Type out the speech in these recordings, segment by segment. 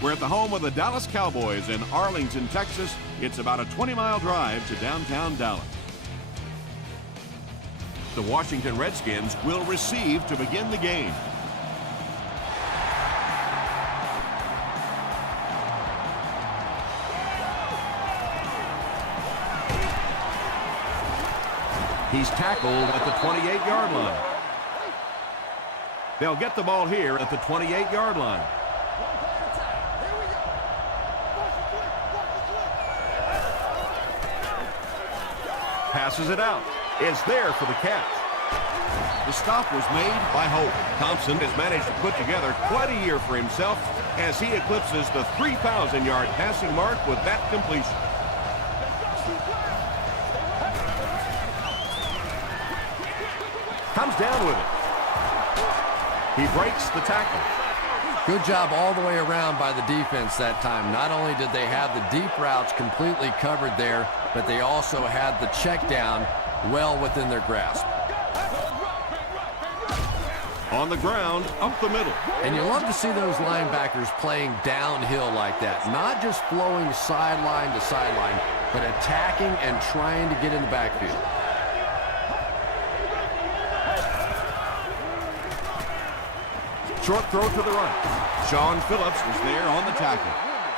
We're at the home of the Dallas Cowboys in Arlington, Texas. It's about a 20-mile drive to downtown Dallas. The Washington Redskins will receive to begin the game. He's tackled at the 28-yard line. They'll get the ball here at the 28-yard line. Passes it out. It's there for the catch. The stop was made by Hope. Thompson has managed to put together quite a year for himself as he eclipses the 3,000-yard passing mark with that completion. Comes down with it. He breaks the tackle. Good job all the way around by the defense that time. Not only did they have the deep routes completely covered there, but they also had the check down well within their grasp. On the ground, up the middle. And you love to see those linebackers playing downhill like that. Not just flowing sideline to sideline, but attacking and trying to get in the backfield. Short throw to the right. Sean Phillips was there on the tackle.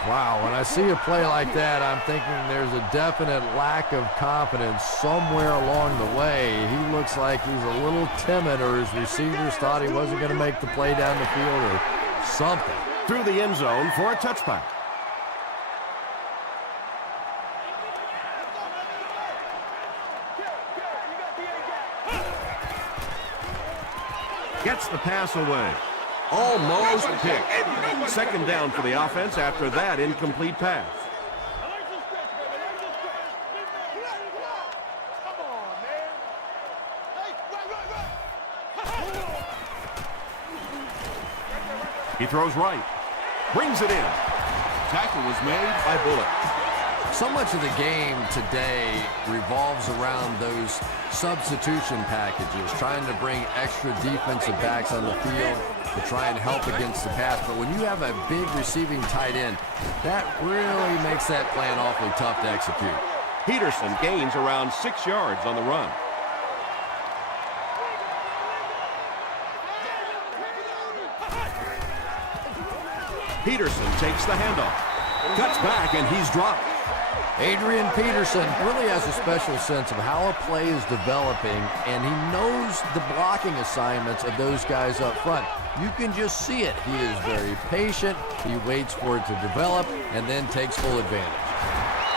Wow, when I see a play like that, I'm thinking there's a definite lack of confidence somewhere along the way. He looks like he's a little timid, or his receivers thought he wasn't going to make the play down the field or something. Through the end zone for a touchback. Gets the pass away. Almost picked. Second down for the offense after that incomplete pass. He throws right. Brings it in. Tackle was made by Bullock. So much of the game today revolves around those substitution packages, trying to bring extra defensive backs on the field to try and help against the pass. But when you have a big receiving tight end, that really makes that plan awfully tough to execute. Peterson gains around 6 yards on the run. Peterson takes the handoff. Cuts back and he's dropped. Adrian Peterson really has a special sense of how a play is developing, and he knows the blocking assignments of those guys up front. You can just see it. He is very patient. He waits for it to develop and then takes full advantage.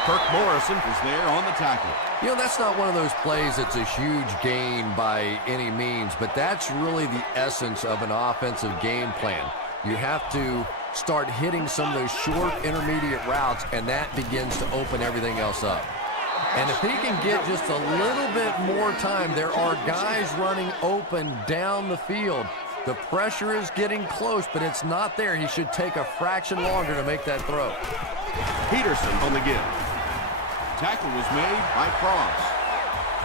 Kirk Morrison is there on the tackle. You know, that's not one of those plays that's a huge gain by any means, but that's really the essence of an offensive game plan. You have to start hitting some of those short intermediate routes, and that begins to open everything else up. And if he can get just a little bit more time, there are guys running open down the field. The pressure is getting close, but it's not there. He should take a fraction longer to make that throw. Peterson on the give. Tackle was made by Cross.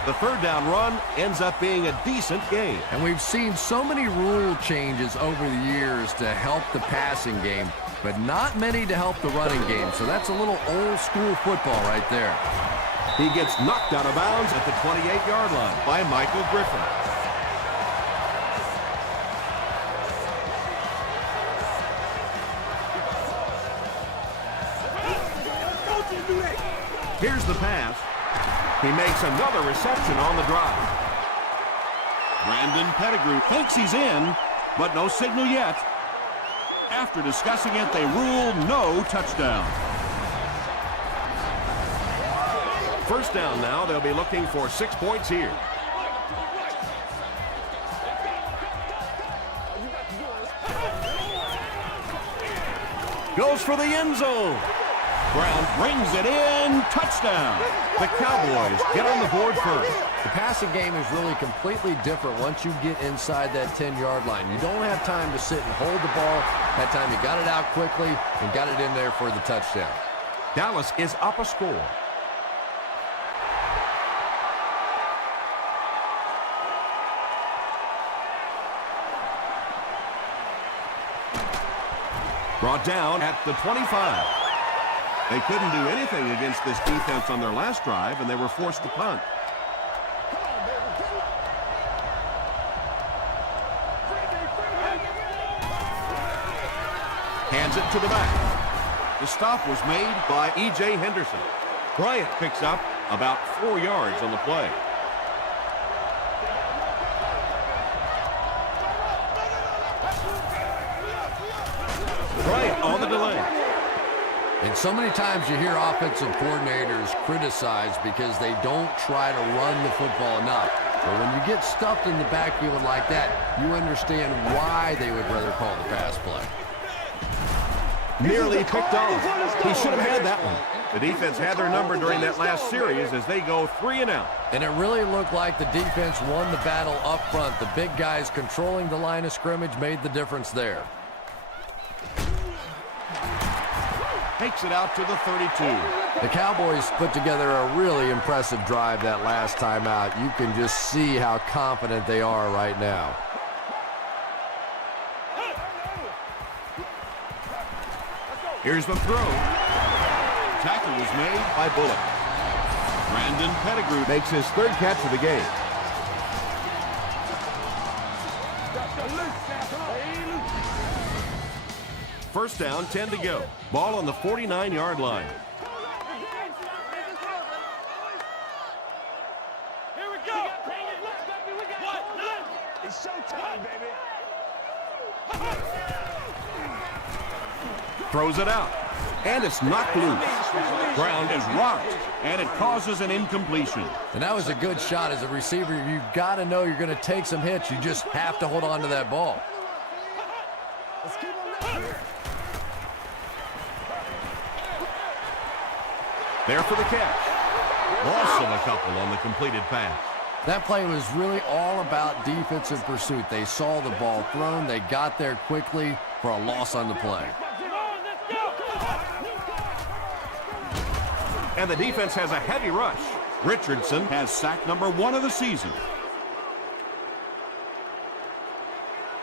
The third down run ends up being a decent gain. And we've seen so many rule changes over the years to help the passing game, but not many to help the running game. So that's a little old school football right there. He gets knocked out of bounds at the 28-yard line by Michael Griffin. Here's the pass. He makes another reception on the drive. Brandon Pettigrew thinks he's in, but no signal yet. After discussing it, they rule no touchdown. First down now. They'll be looking for 6 points here. Goes for the end zone. Brown brings it in. Touchdown. The Cowboys get on the board first. The passing game is really completely different once you get inside that 10-yard line. You don't have time to sit and hold the ball. That time you got it out quickly and got it in there for the touchdown. Dallas is up a score. Brought down at the 25. They couldn't do anything against this defense on their last drive, and they were forced to punt. Hands it to the back. The stop was made by E.J. Henderson. Bryant picks up about 4 yards on the play. Bryant on the delay. And so many times you hear offensive coordinators criticized because they don't try to run the football enough. But when you get stuffed in the backfield like that, you understand why they would rather call the pass play. Nearly picked off. He should have had that one. The defense had their number during that last series as they go 3 and out. And it really looked like the defense won the battle up front. The big guys controlling the line of scrimmage made the difference there. Takes it out to the 32. The Cowboys put together a really impressive drive that last time out. You can just see how confident they are right now. Here's the throw. Tackle was made by Bullock. Brandon Pettigrew makes his 3rd catch of the game. First down, 10 to go. Ball on the 49-yard line. Here we go. It's showtime, baby. Throws it out. And it's knocked loose. Ground is rocked, and it causes an incompletion. And that was a good shot. As a receiver, you've got to know you're going to take some hits. You just have to hold on to that ball. There for the catch. Loss of a couple on the completed pass. That play was really all about defensive pursuit. They saw the ball thrown. They got there quickly for a loss on the play. And the defense has a heavy rush. Richardson has sack number 1 of the season.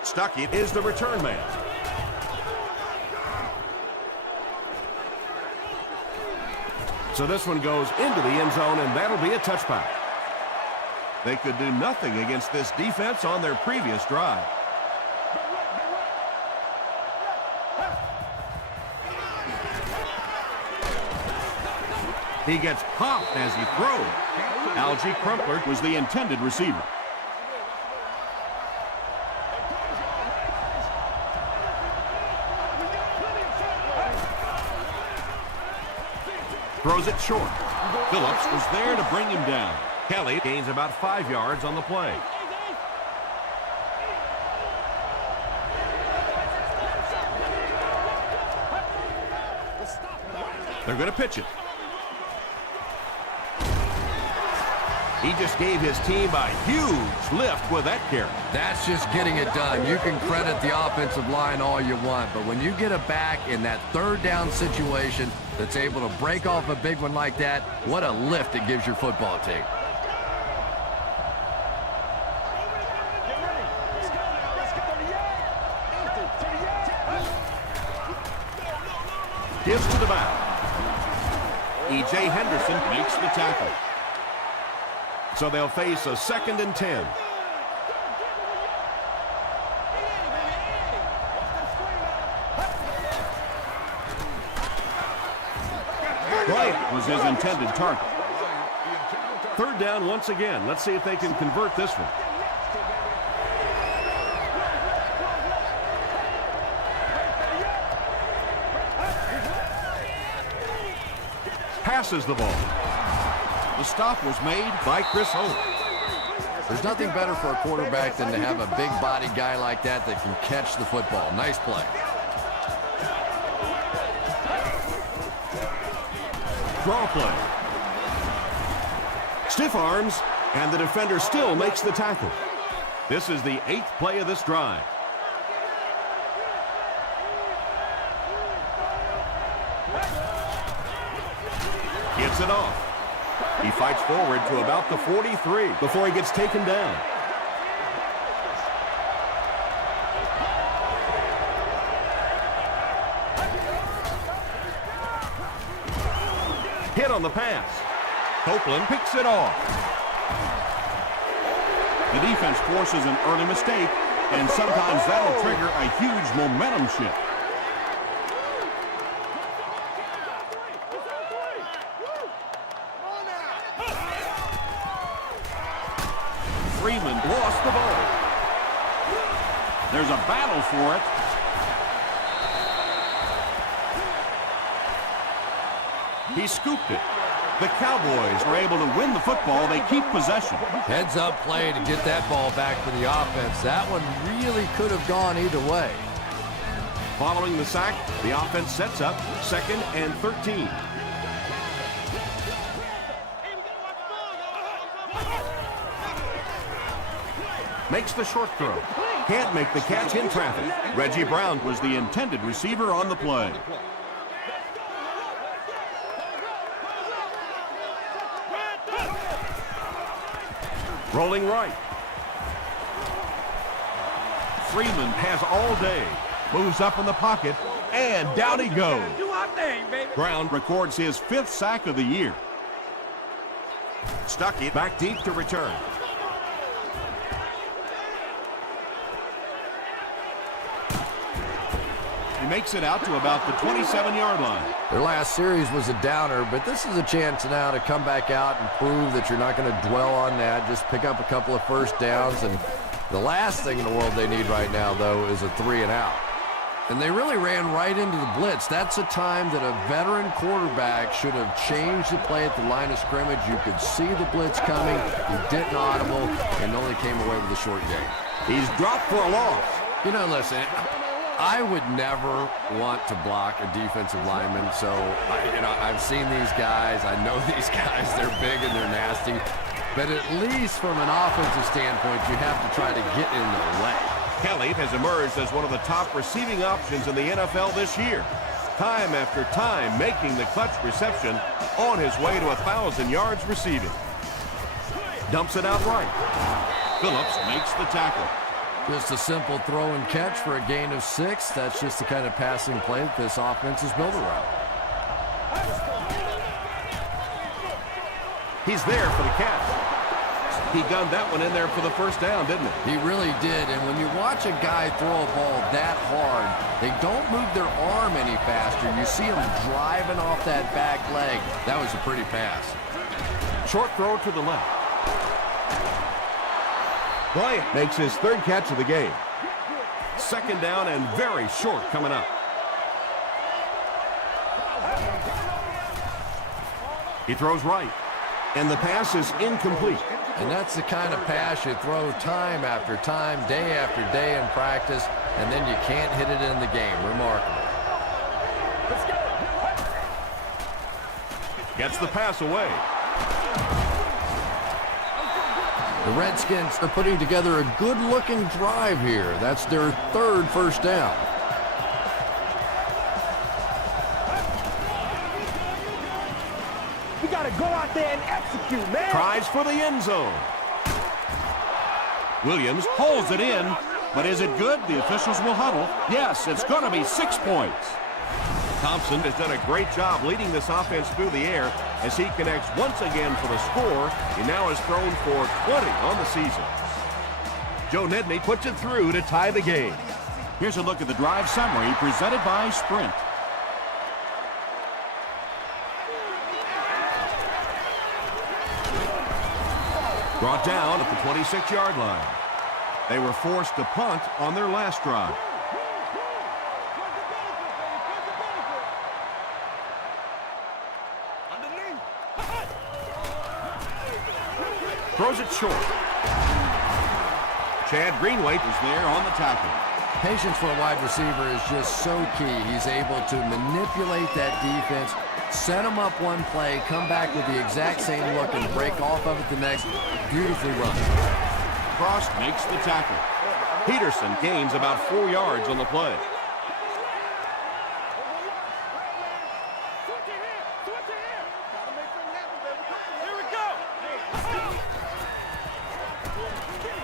Stuckey is the return man. So this one goes into the end zone, and that'll be a touchback. They could do nothing against this defense on their previous drive. He gets popped as he throws. Algie Crumpler was the intended receiver. Throws it short. Phillips was there to bring him down. Kelly gains about 5 yards on the play. They're going to pitch it. He just gave his team a huge lift with that carry. That's just getting it done. You can credit the offensive line all you want, but when you get it back in that 3rd down situation that's able to break off a big one like that, what a lift it gives your football team. Gives to the back. E.J. Henderson makes the tackle. So they'll face a 2nd and 10. Bryant was his intended target. 3rd down once again. Let's see if they can convert this one. Passes the ball. The stop was made by Chris Holt. There's nothing better for a quarterback than to have a big body guy like that can catch the football. Nice play. Draw play. Stiff arms, and the defender still makes the tackle. This is the 8th play of this drive. Gets it off. He fights forward to about the 43 before he gets taken down. hit on the pass. Copeland picks it off. The defense forces an early mistake, and sometimes that'll trigger a huge momentum shift. Freeman lost the ball. There's a battle for it. He scooped it. The Cowboys are able to win the football. They keep possession. Heads up play to get that ball back for the offense. That one really could have gone either way. Following the sack, the offense sets up 2nd and 13. Makes the short throw. Can't make the catch in traffic. Reggie Brown was the intended receiver on the play. Rolling right. Freeman has all day. Moves up in the pocket, and down he goes. Do our thing, baby. Brown records his 5th sack of the year. Stuckey back deep to return. He makes it out to about the 27-yard line. Their last series was a downer, but this is a chance now to come back out and prove that you're not going to dwell on that. Just pick up a couple of first downs, and the last thing in the world they need right now, though, is a 3-and-out. And they really ran right into the blitz. That's a time that a veteran quarterback should have changed the play at the line of scrimmage. You could see the blitz coming. He didn't audible and only came away with a short gain. He's dropped for a loss. You know, listen, I would never want to block a defensive lineman. So, I've seen these guys. I know these guys. They're big and they're nasty. But at least from an offensive standpoint, you have to try to get in their way. Kelly has emerged as one of the top receiving options in the NFL this year. Time after time making the clutch reception on his way to 1,000 yards receiving. Dumps it out right. Phillips makes the tackle. Just a simple throw and catch for a gain of 6. That's just the kind of passing play that this offense is built around. He's there for the catch. He gunned that one in there for the first down, didn't he? He really did, and when you watch a guy throw a ball that hard, they don't move their arm any faster. You see him driving off that back leg. That was a pretty pass. Short throw to the left. Bryant makes his 3rd catch of the game. 2nd down and very short coming up. He throws right, and the pass is incomplete. And that's the kind of pass you throw time after time, day after day in practice, and then you can't hit it in the game. Remarkable. Gets the pass away. The Redskins are putting together a good-looking drive here. That's their 3rd first down. We gotta go out there and execute, man. Tries for the end zone. Williams holds it in, but is it good? The officials will huddle. Yes, it's going to be 6 points. Thompson has done a great job leading this offense through the air as he connects once again for the score. He now has thrown for 20 on the season. Joe Nedney puts it through to tie the game. Here's a look at the drive summary presented by Sprint. Brought down at the 26-yard line. They were forced to punt on their last drive. Throws it short. Chad Greenway is there on the tackle. Patience for a wide receiver is just so key. He's able to manipulate that defense, set them up one play, come back with the exact same look, and break off of it the next. Beautifully run. Frost makes the tackle. Peterson gains about 4 yards on the play.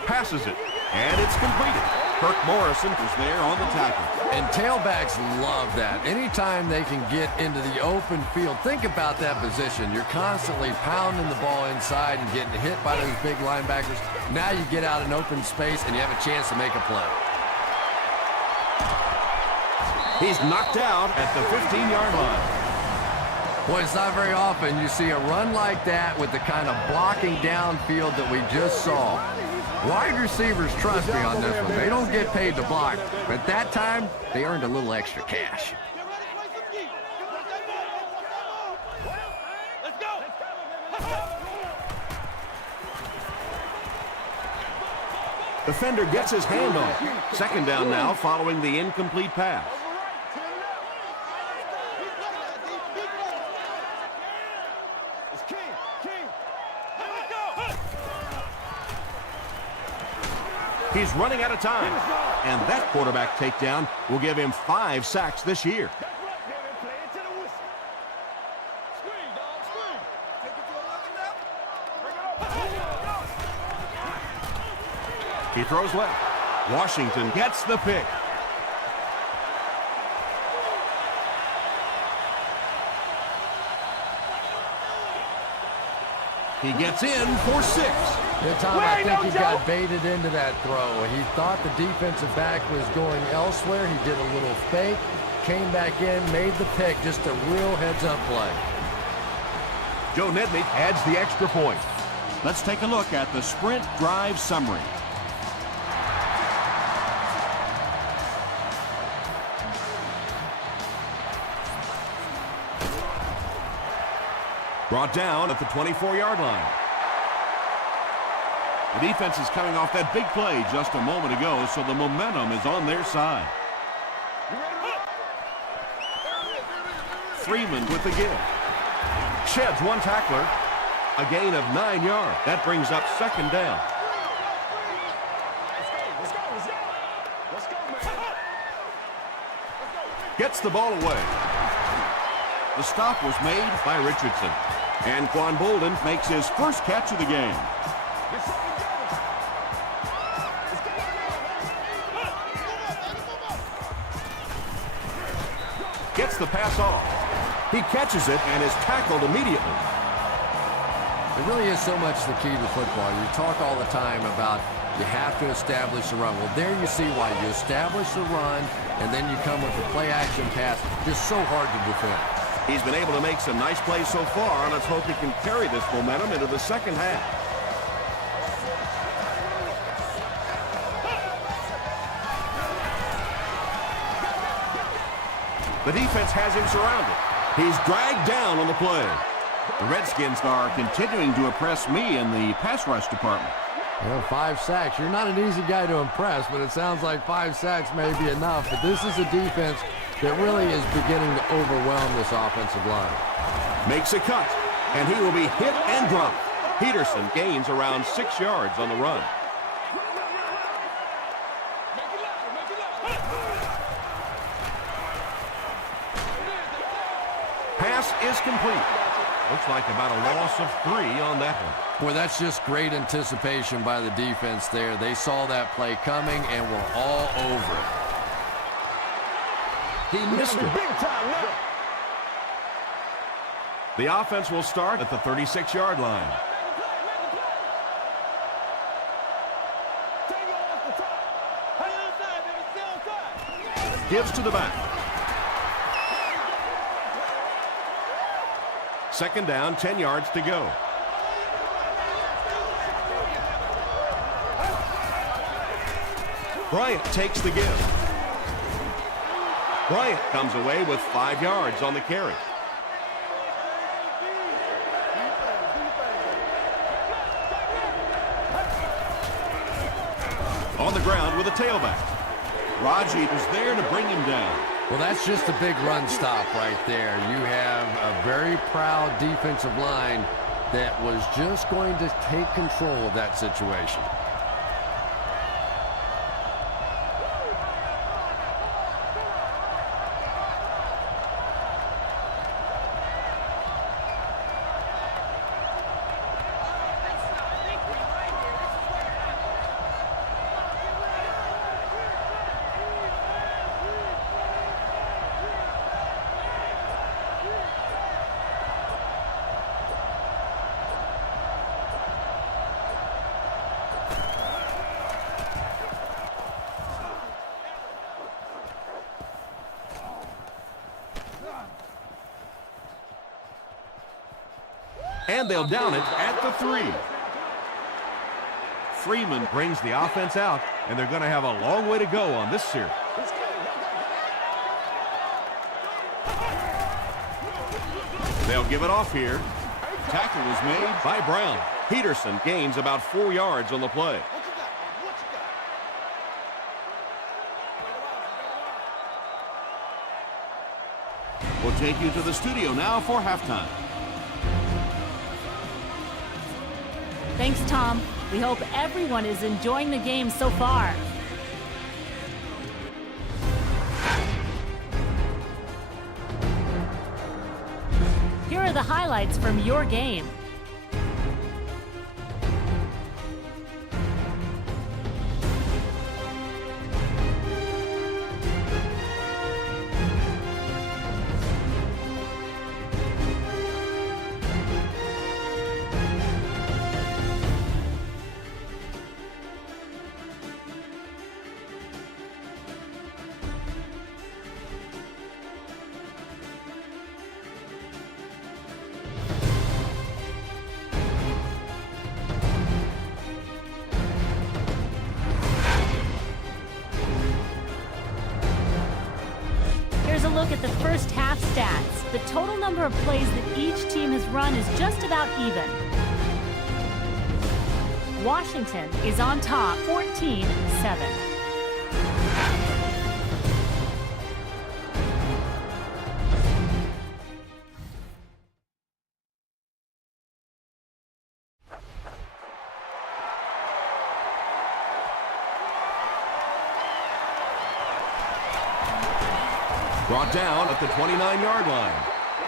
Passes it, and it's completed. Kirk Morrison is there on the tackle. And tailbacks love that. Anytime they can get into the open field, think about that position. You're constantly pounding the ball inside and getting hit by those big linebackers. Now you get out in open space and you have a chance to make a play. He's knocked out at the 15-yard line. Boy, it's not very often you see a run like that with the kind of blocking downfield that we just saw. Wide receivers trust me on this one. They don't get paid to block. But at that time, they earned a little extra cash. Defender gets his hand on it. Second down now following the incomplete pass. He's running out of time. And that quarterback takedown will give him 5 sacks this year. He throws left. Washington gets the pick. He gets in for 6. Yeah, Tom, I think he got baited into that throw. He thought the defensive back was going elsewhere. He did a little fake, came back in, made the pick. Just a real heads-up play. Joe Nedney adds the extra point. Let's take a look at the sprint drive summary. Brought down at the 24-yard line. The defense is coming off that big play just a moment ago, so the momentum is on their side. Freeman with the give. Sheds one tackler. A gain of 9 yards. That brings up second down. Gets the ball away. The stop was made by Richardson. And Quan Bolden makes his first catch of the game. Gets the pass off. He catches it and is tackled immediately. It really is so much the key to football. You talk all the time about you have to establish the run. Well, there you see why. You establish the run, and then you come with the play-action pass. Just so hard to defend. He's been able to make some nice plays so far, and let's hope he can carry this momentum into the second half. The defense has him surrounded. He's dragged down on the play. The Redskins are continuing to impress me in the pass rush department. Well, 5 sacks. You're not an easy guy to impress, but it sounds like 5 sacks may be enough. But this is a defense that really is beginning to overwhelm this offensive line. Makes a cut, and he will be hit and dropped. Peterson gains around 6 yards on the run. Pass is complete. Looks like about a loss of 3 on that one. Boy, that's just great anticipation by the defense there. They saw that play coming and were all over it. He missed it. Big time now. The offense will start at the 36-yard line. Gives to the back. Second down, 10 yards to go. Bryant takes the give. Bryant comes away with 5 yards on the carry. On the ground with a tailback. Raji was there to bring him down. Well, that's just a big run stop right there. You have a very proud defensive line that was just going to take control of that situation. And they'll down it at the 3. Freeman brings the offense out, and they're going to have a long way to go on this series. They'll give it off here. Tackle was made by Brown. Peterson gains about 4 yards on the play. We'll take you to the studio now for halftime. Thanks, Tom. We hope everyone is enjoying the game so far. Here are the highlights from your game. Look at the first half stats. The total number of plays that each team has run is just about even. Washington is on top, 14-7. Brought down at the 29-yard line.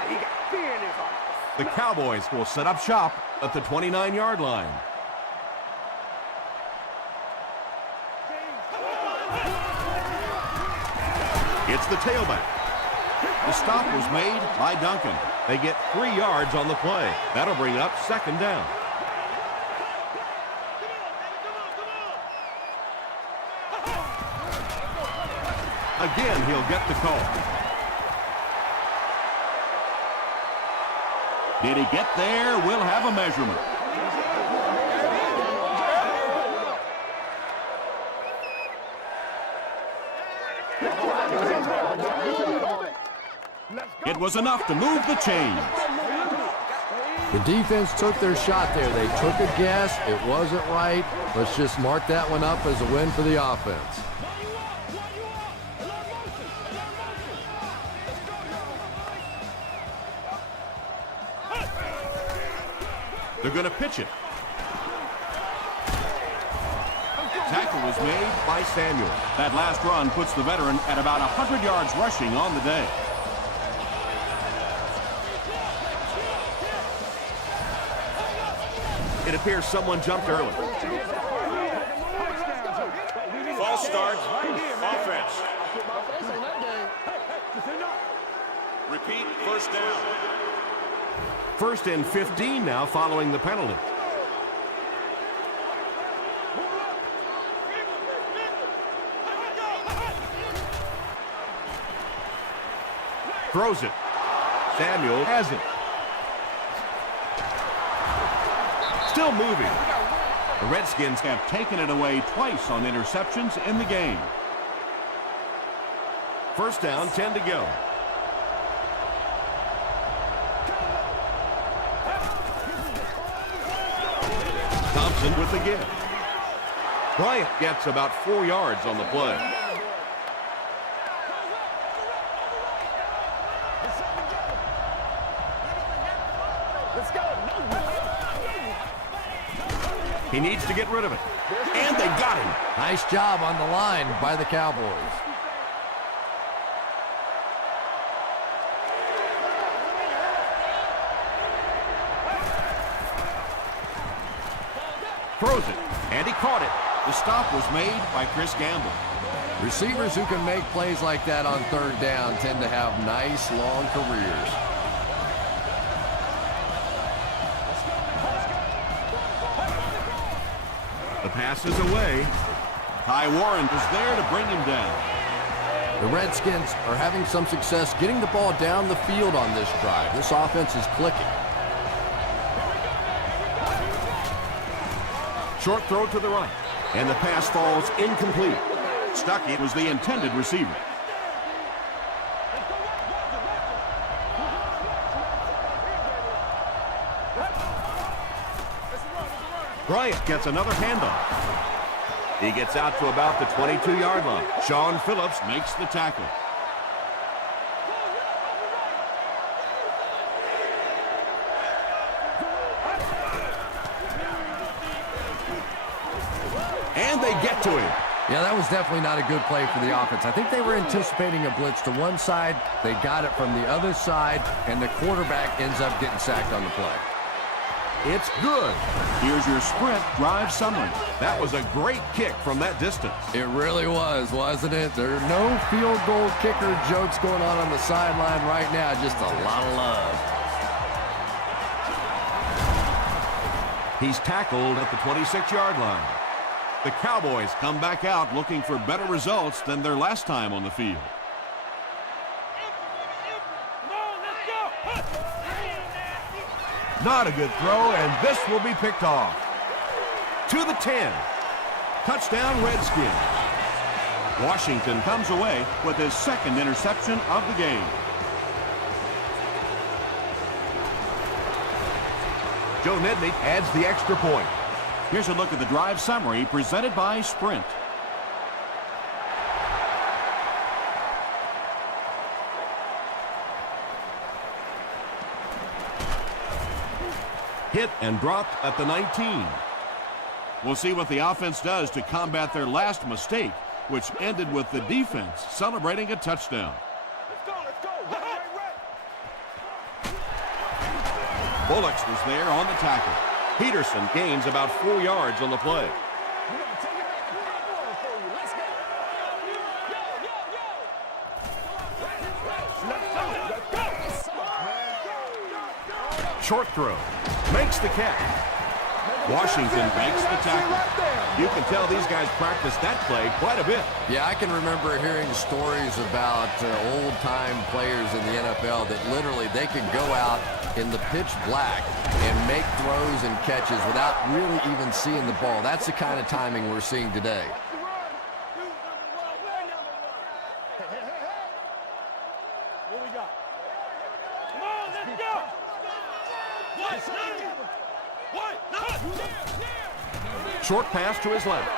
He got fear in his heart. The Cowboys will set up shop at the 29-yard line. It's the tailback. The stop was made by Duncan. They get 3 yards on the play. That'll bring up second down. Again, he'll get the call. Did he get there? We'll have a measurement. It was enough to move the chains. The defense took their shot there. They took a guess. It wasn't right. Let's just mark that one up as a win for the offense. They're going to pitch it. Tackle was made by Samuel. That last run puts the veteran at about 100 yards rushing on the day. It appears someone jumped early. False start. Offense. Repeat, first down. First and 15 now following the penalty. Throws it. Samuel has it. Still moving. The Redskins Have taken it away twice on interceptions in the game. first down, 10 to go. Thompson with the give. Bryant gets about 4 yards on the play. He needs to get rid of it. And they got him. Nice job on the line by the Cowboys. Throws it. And he caught it. The stop was made by Chris Gamble. Receivers who can make plays like that on third down tend to have nice long careers. The pass is away. Ty Warren was there to bring him down. The Redskins are having some success getting the ball down the field on this drive. This offense is clicking. Short throw to the right. And the pass falls incomplete. Stuckey was the intended receiver. Bryant gets another handoff. He gets out to about the 22-yard line. Sean Phillips makes the tackle. And they get to him. Yeah, that was definitely not a good play for the offense. I think they were anticipating a blitz to one side. They got it from the other side, and the quarterback ends up getting sacked on the play. It's good. Here's your sprint drive summary. That was a great kick from that distance. It really was, wasn't it? There are no field goal kicker jokes going on the sideline right now. Just a lot of love. He's tackled at the 26-yard line. The Cowboys come back out looking for better results than their last time on the field. Not a good throw, and this will be picked off. To the 10. Touchdown, Redskins. Washington comes away with his second interception of the game. Joe Nedney adds the extra point. Here's a look at the drive summary presented by Sprint. Hit and dropped at the 19. We'll see what the offense does to combat their last mistake, which ended with the defense celebrating a touchdown. Let's go. Bullocks was there on the tackle. Peterson gains about 4 yards on the play. Short throw. Makes the catch. Washington makes the tackle. You can tell these guys practice that play quite a bit. Yeah, I can remember hearing stories about old-time players in the NFL that literally they could go out in the pitch black and make throws and catches without really even seeing the ball. That's the kind of timing we're seeing today. Short pass to his left.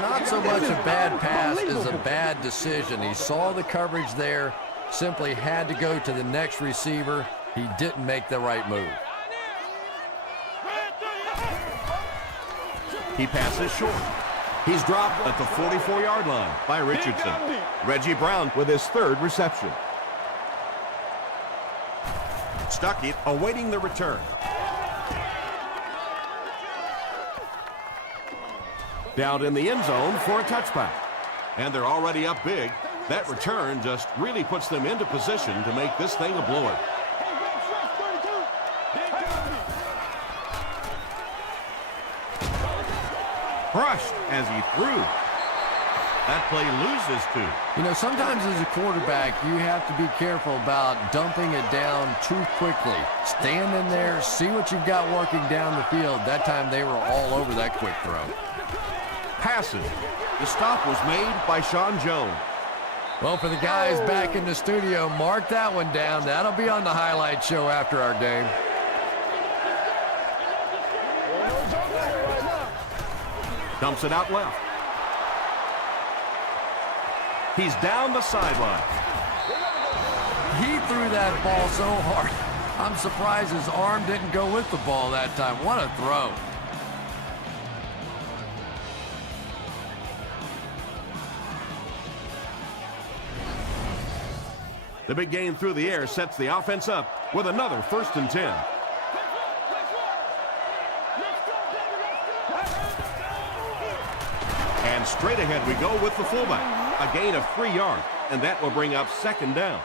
Not so much a bad pass as a bad decision. He saw the coverage there, simply had to go to the next receiver. He didn't make the right move. He passes short. He's dropped at the 44-yard line by Richardson. Reggie Brown with his third reception. Stuckey awaiting the return. Down in the end zone for a touchback. And they're already up big. That return just really puts them into position to make this thing a blowout. Crushed as he threw. That play loses two. You know, sometimes as a quarterback, you have to be careful about dumping it down too quickly. Stand in there, see what you've got working down the field. That time they were all over that quick throw. Passes. The stop was made by Sean Jones. Well, for the guys back in the studio, mark that one down. That'll be on the highlight show after our game. Dumps it out left. He's down the sideline. He threw that ball so hard. I'm surprised his arm didn't go with the ball that time. What a throw. The big gain through the air sets the offense up with another 1st and 10. And straight ahead we go with the fullback. A gain of 3 yards, and that will bring up 2nd down.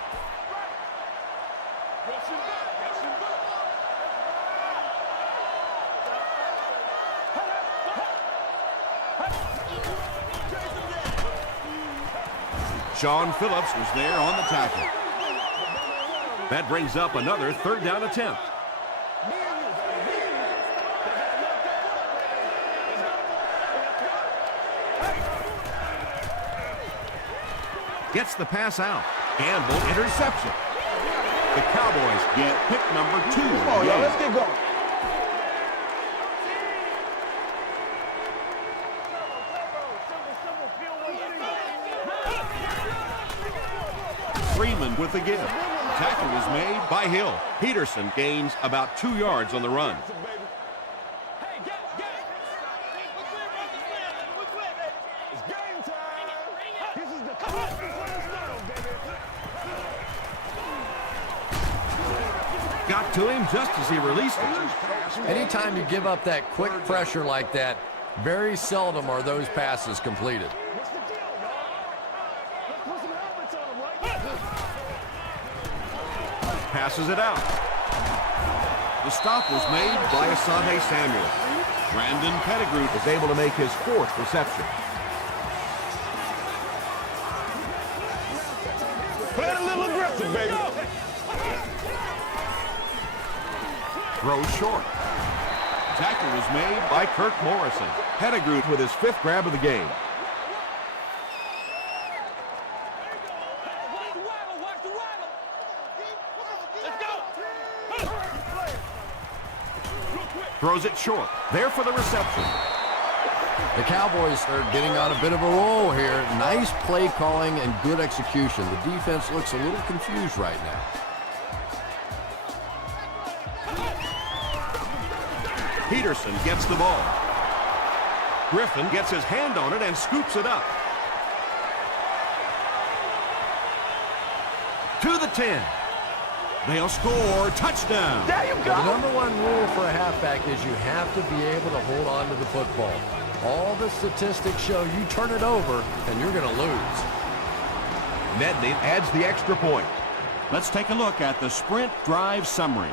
Sean Phillips was there on the tackle. That brings up another 3rd down attempt. Gets the pass out. Campbell, interception. The Cowboys get pick number 2. Come on, y'all, let's get going. Freeman with the give. Tackle was made by Hill. Peterson gains about 2 yards on the run. Got to him just as he released it. Anytime you give up that quick pressure like that, very seldom are those passes completed. Passes it out. The stop was made by Asante Samuel. Brandon Pettigrew is able to make his 4th reception. Play it a little aggressive, baby. Throws short. Tackle was made by Kirk Morrison. Pettigrew with his 5th grab of the game. Throws it short. There for the reception. The Cowboys are getting on a bit of a roll here. Nice play calling and good execution. The defense looks a little confused right now. Peterson gets the ball. Griffin gets his hand on it and scoops it up. To the 10. They'll score. Touchdown. There you go. The number one rule for a halfback is you have to be able to hold on to the football. All the statistics show you turn it over and you're going to lose. Medney adds the extra point. Let's take a look at the sprint drive summary.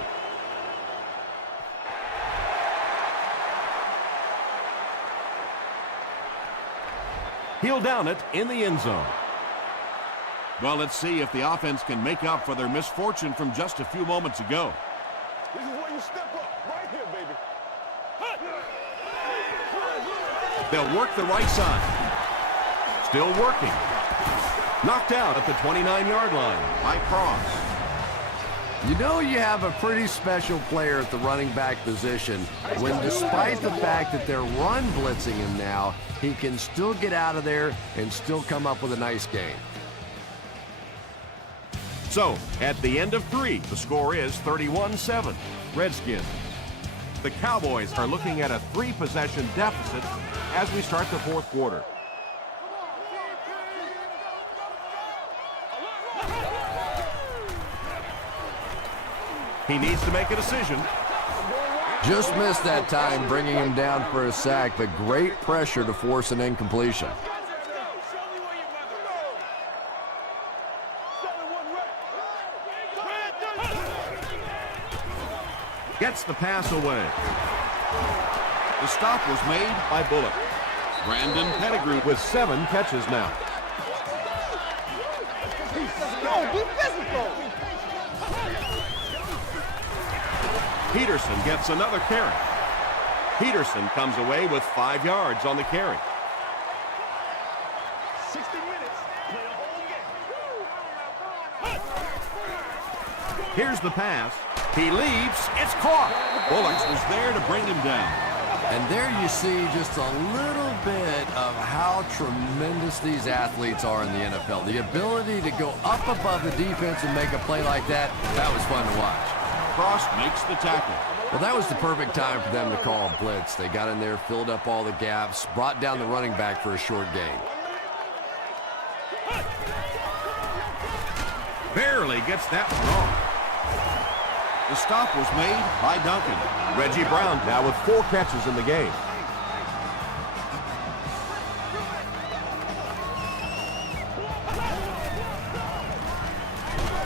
He'll down it in the end zone. Well, let's see if the offense can make up for their misfortune from just a few moments ago. This is where you step up, right here, baby. They'll work the right side. Still working. Knocked out at the 29-yard line by Cross. You know you have a pretty special player at the running back position when, despite the fact that they're run blitzing him now, he can still get out of there and still come up with a nice game. So, at the end of 3, the score is 31-7. Redskins. The Cowboys are looking at a 3-possession deficit as we start the 4th quarter. He needs to make a decision. Just missed that time, bringing him down for a sack, but great pressure to force an incompletion. Gets the pass away. The stop was made by Bullock. Brandon Pettigrew with 7 catches now. Peterson gets another carry. Peterson comes away with 5 yards on the carry. 60 minutes, play a whole game. Here's the pass. He leaps. It's caught. Bullock was there to bring him down. And there you see just a little bit of how tremendous these athletes are in the NFL. The ability to go up above the defense and make a play like that, that was fun to watch. Cross makes the tackle. Well, that was the perfect time for them to call a blitz. They got in there, filled up all the gaps, brought down the running back for a short gain. Barely gets that one off. The stop was made by Duncan. Reggie Brown now with 4 catches in the game.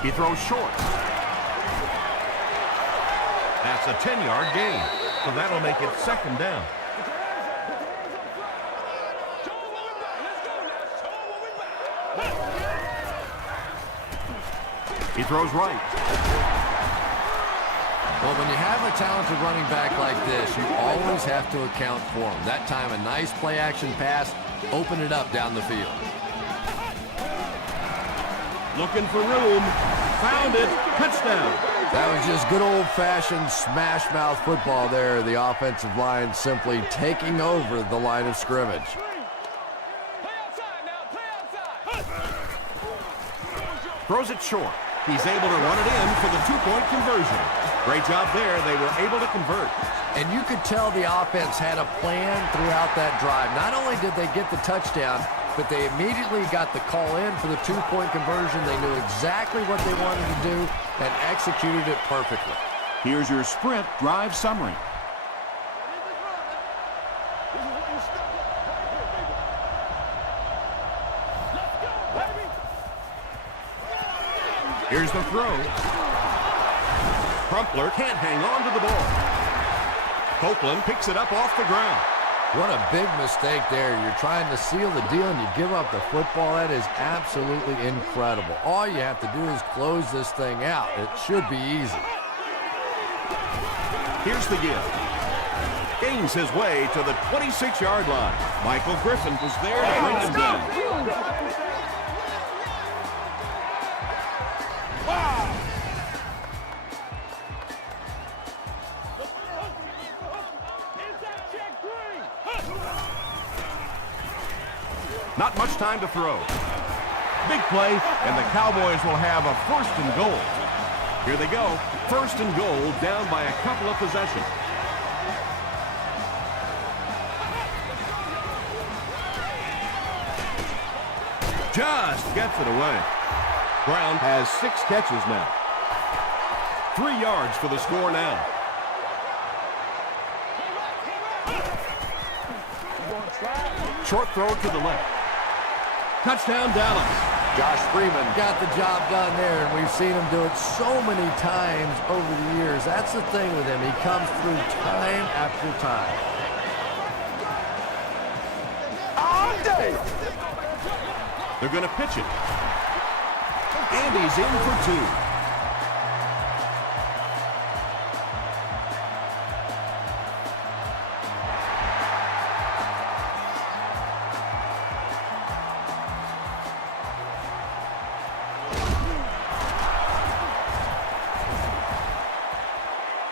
He throws short. That's a 10-yard gain, so that'll make it 2nd down. He throws right. Well, when you have a talented running back like this, you always have to account for him. That time, a nice play-action pass, open it up down the field. Looking for room. Found it. Touchdown. That was just good old-fashioned smash-mouth football there. The offensive line simply taking over the line of scrimmage. Throws it short. He's able to run it in for the two-point conversion. Great job there. They were able to convert. And you could tell the offense had a plan throughout that drive. Not only did they get the touchdown, but they immediately got the call in for the two-point conversion. They knew exactly what they wanted to do and executed it perfectly. Here's your sprint drive summary. Here's the throw. Crumpler can't hang on to the ball. Copeland picks it up off the ground. What a big mistake there. You're trying to seal the deal and you give up the football. That is absolutely incredible. All you have to do is close this thing out. It should be easy. Here's the give. Gains his way to the 26-yard line. Michael Griffin was there to bring him down. Not much time to throw. Big play, and the Cowboys will have a 1st and goal. Here they go. 1st and goal, down by a couple of possessions. Just gets it away. Brown has 6 catches now. 3 yards for the score now. Short throw to the left. Touchdown, Dallas. Josh Freeman got the job done there, and we've seen him do it so many times over the years. That's the thing with him. He comes through time after time. All day. They're going to pitch it. And he's in for 2.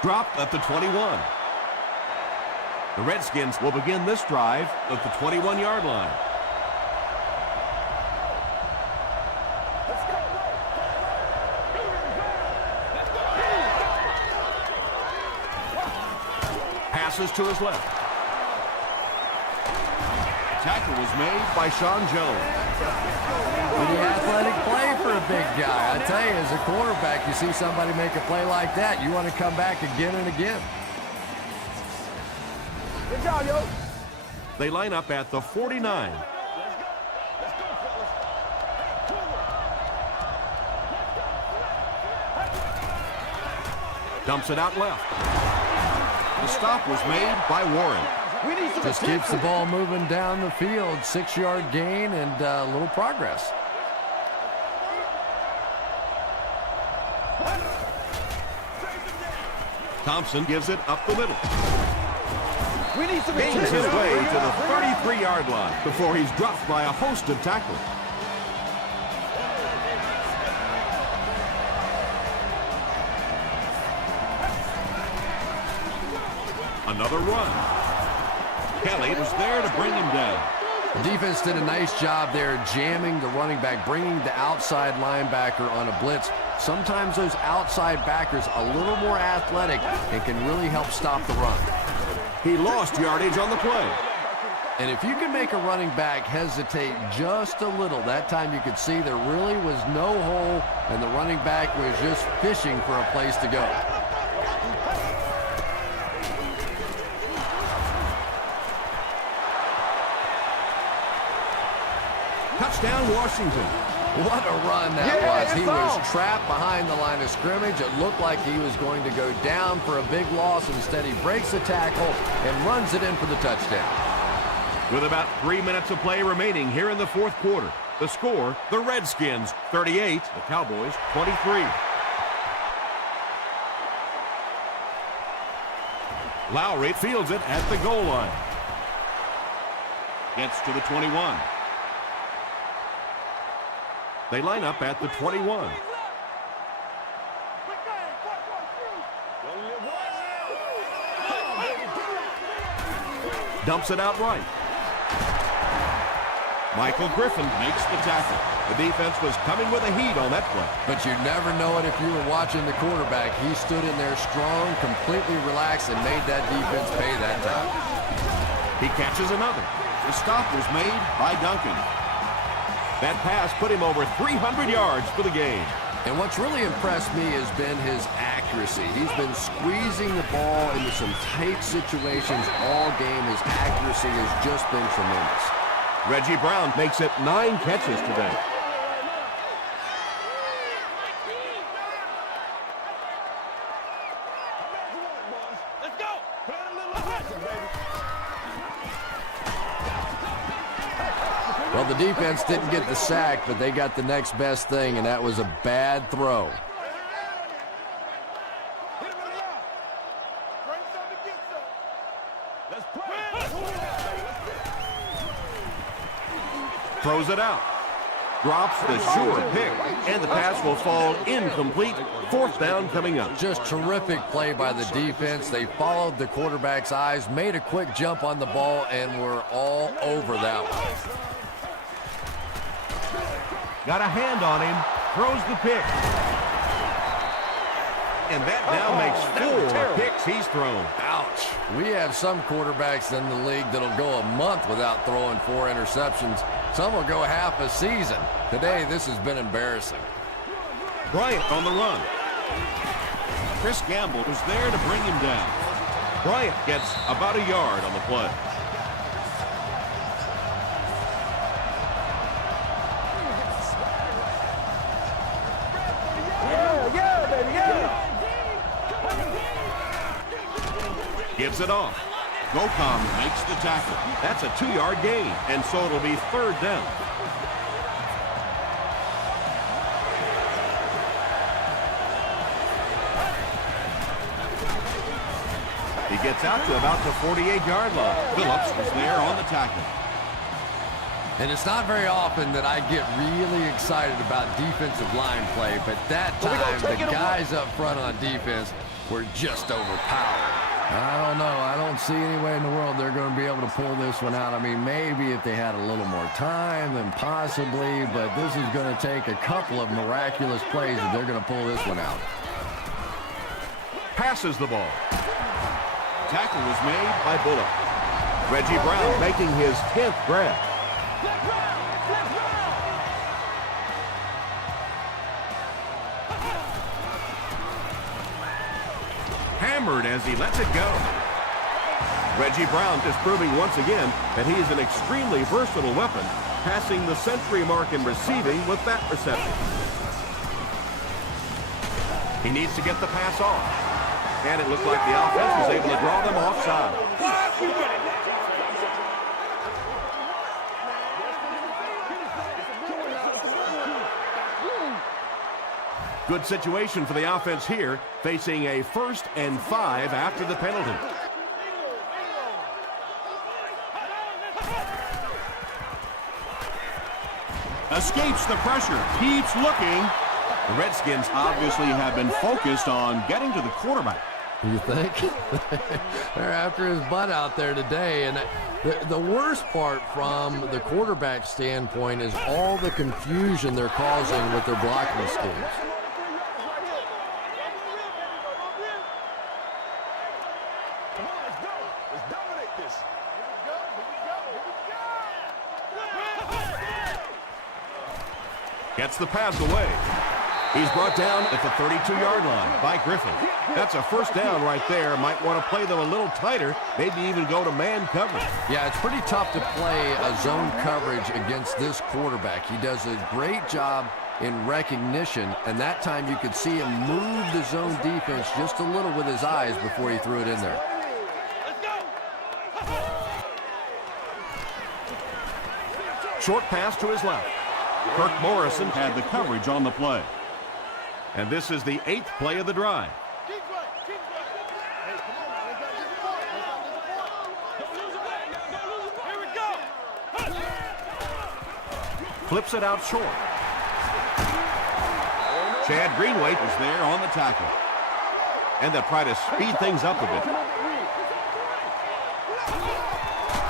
Dropped at the 21. The Redskins will begin this drive at the 21-yard line. Passes to his left. Tackle was made by Sean Jones. Pretty athletic play for a big guy. I tell you, as a quarterback, you see somebody make a play like that, you want to come back again and again. Good job, yo. They line up at the 49. Dumps it out left. The stop was made by Warren. Just keeps the ball moving down the field. 6-yard gain and a little progress. Thompson gives it up the middle. Gains Gains his way to the 33-yard line before he's dropped by a host of tacklers. Another run. Kelly was there to bring him down. The defense did a nice job there jamming the running back, bringing the outside linebacker on a blitz. Sometimes those outside backers a little more athletic and can really help stop the run. He lost yardage on the play. And if you can make a running back hesitate just a little, that time you could see there really was no hole and the running back was just fishing for a place to go. Touchdown, Washington. What a run that was. He was trapped behind the line of scrimmage. It looked like he was going to go down for a big loss. Instead, he breaks the tackle and runs it in for the touchdown. With about 3 minutes of play remaining here in the 4th quarter, the score, the Redskins 38, the Cowboys 23. Lowry fields it at the goal line. Gets to the 21. They line up at the 21. Dumps it out right. Michael Griffin makes the tackle. The defense was coming with a heat on that play. But you never know it if you were watching the quarterback. He stood in there strong, completely relaxed, and made that defense pay that time. He catches another. The stop was made by Duncan. That pass put him over 300 yards for the game. And what's really impressed me has been his accuracy. He's been squeezing the ball into some tight situations all game. His accuracy has just been tremendous. Reggie Brown makes it 9 catches today. Let's go. Play a little aggressive, baby. Well, the defense didn't get the sack, but they got the next best thing, and that was a bad throw. Hit him in the eye. Bring some to get some. Let's play. Throws it out. Drops the sure pick, and the pass will fall incomplete. 4th down coming up. Just terrific play by the defense. They followed the quarterback's eyes, made a quick jump on the ball, and were all over that one. Got a hand on him. Throws the pick. And that now makes 4 picks he's thrown. Ouch. We have some quarterbacks in the league that'll go a month without throwing 4 interceptions. Some will go half a season. Today, this has been embarrassing. Bryant on the run. Chris Gamble was there to bring him down. Bryant gets about a yard on the play. Yeah, baby, yeah. Gives it off. Gocom makes the tackle. That's a 2-yard gain, and so it'll be 3rd down. He gets out to about the 48-yard line. Phillips was there on the tackle. And it's not very often that I get really excited about defensive line play, but that time the guys up front on defense were just overpowered. I don't know. I don't see any way in the world they're going to be able to pull this one out. I mean, maybe if they had a little more time, then possibly, but this is going to take a couple of miraculous plays if they're going to pull this one out. Passes the ball. Tackle was made by Bullock. Reggie Brown making his 10th grab. Hammered as he lets it go. Reggie Brown is proving once again that he is an extremely versatile weapon, passing the century mark in receiving with that reception. He needs to get the pass off. And it looks like the offense was able to draw them offside. Good situation for the offense here, facing a 1st and 5 after the penalty. Escapes the pressure, keeps looking. The Redskins obviously have been focused on getting to the quarterback. You think? They're after his butt out there today. And the worst part from the quarterback standpoint is all the confusion they're causing with their blocking schemes. Gets the pass away. He's brought down at the 32-yard line by Griffin. That's a 1st down right there. Might want to play them a little tighter, maybe even go to man coverage. Yeah, it's pretty tough to play a zone coverage against this quarterback. He does a great job in recognition, and that time you could see him move the zone defense just a little with his eyes before he threw it in there. Short pass to his left. Kirk Morrison Had the coverage on the play. and this is the 8th play of the drive. Flips it out short. Chad Greenway is there on the tackle. and they'll try to speed things up a bit.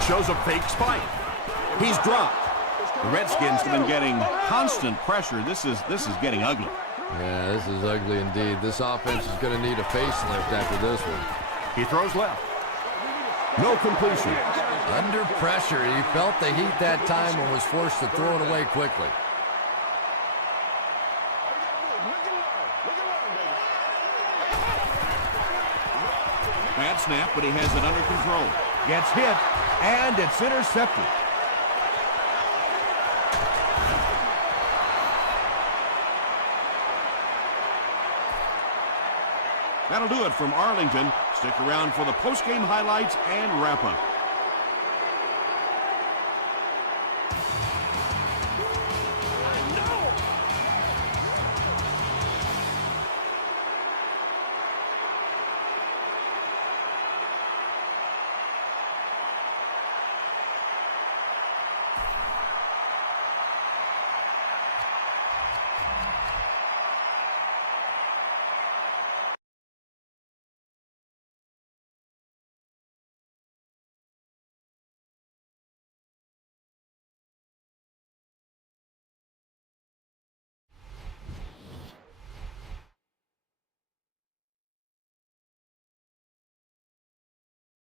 Shows a fake spike. He's dropped. The Redskins have been getting constant pressure. This is getting ugly. Yeah, this is ugly indeed. This offense is going to need a facelift after this one. He throws left. No completion. Under pressure, he felt the heat that time and was forced to throw it away quickly. Bad snap, but he has it under control. Gets hit, and it's intercepted. That'll do it from Arlington. Stick around for the postgame highlights and wrap-up.